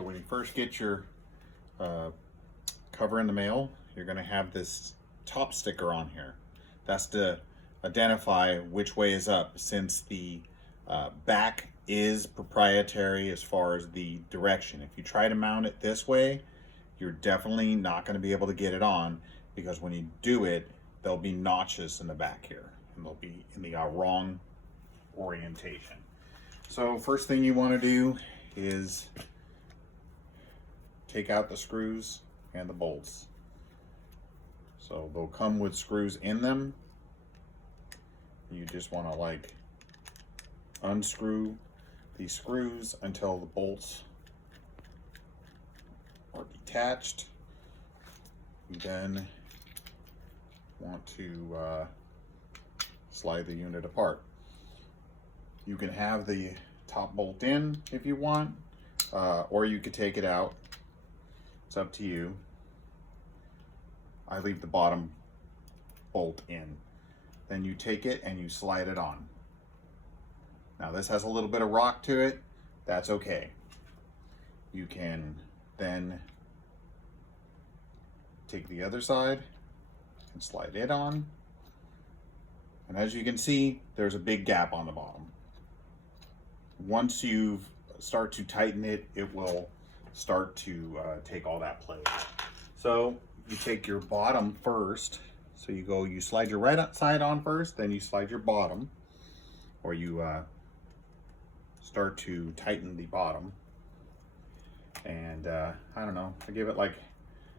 So when you first get your cover in the mail, you're going to have this top sticker on here. That's to identify which way is up, since the back is proprietary as far as the direction. If you try to mount it this way, you're definitely not going to be able to get it on, because when you do it, there'll be notches in the back here, and they'll be in the wrong orientation. So first thing you want to do is take out the screws and the bolts. So they'll come with screws in them. You just want to like unscrew these screws until the bolts are detached. You then want to slide the unit apart. You can have the top bolt in if you want, or you could take it out. It's up to you. I leave the bottom bolt in. Then you take it and you slide it on. Now this has a little bit of rock to it. That's okay. You can then take the other side and slide it on. And as you can see, there's a big gap on the bottom. Once you start to tighten it, it will start to take all that play. So you take your bottom first. So you slide your right side on first, then you slide your bottom, or you start to tighten the bottom. And I don't know, I give it like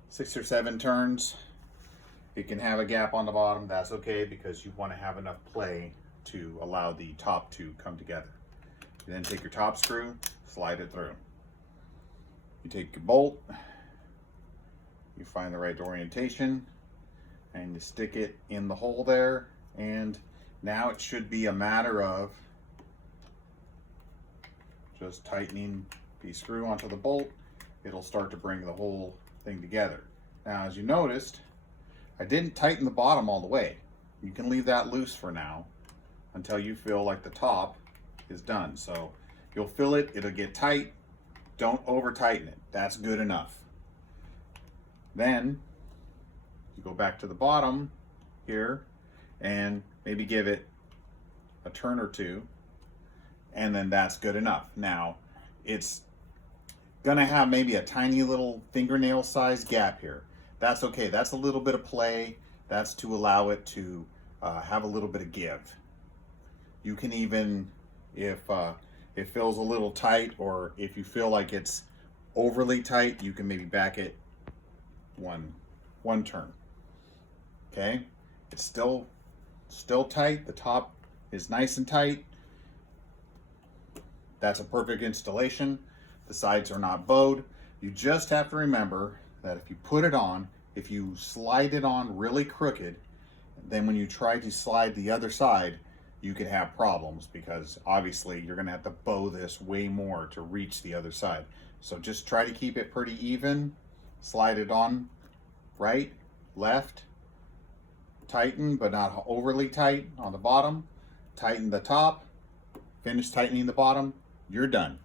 6 or 7 turns. It can have a gap on the bottom, that's okay, because you want to have enough play to allow the top to come together. You then take your top screw, slide it through. You take your bolt, you find the right orientation, and you stick it in the hole there. And now it should be a matter of just tightening the screw onto the bolt. It'll start to bring the whole thing together. Now, as you noticed, I didn't tighten the bottom all the way. You can leave that loose for now until you feel like the top is done. So you'll feel it, it'll get tight. Don't over tighten it. That's good enough. Then you go back to the bottom here and maybe give it a turn or two, and then that's good enough. Now it's gonna have maybe a tiny little fingernail size gap here. That's okay. That's a little bit of play. That's to allow it to have a little bit of give. You can even, if it feels a little tight, or if you feel like it's overly tight, you can maybe back it one turn. Okay, it's still tight. The top is nice and tight. That's a perfect installation. The sides are not bowed. You just have to remember that if you put it on, if you slide it on really crooked, then when you try to slide the other side, you could have problems, because obviously you're gonna have to bow this way more to reach the other side. So just try to keep it pretty even. Slide it on right, left, tighten but not overly tight on the bottom, tighten the top, finish tightening the bottom, you're done.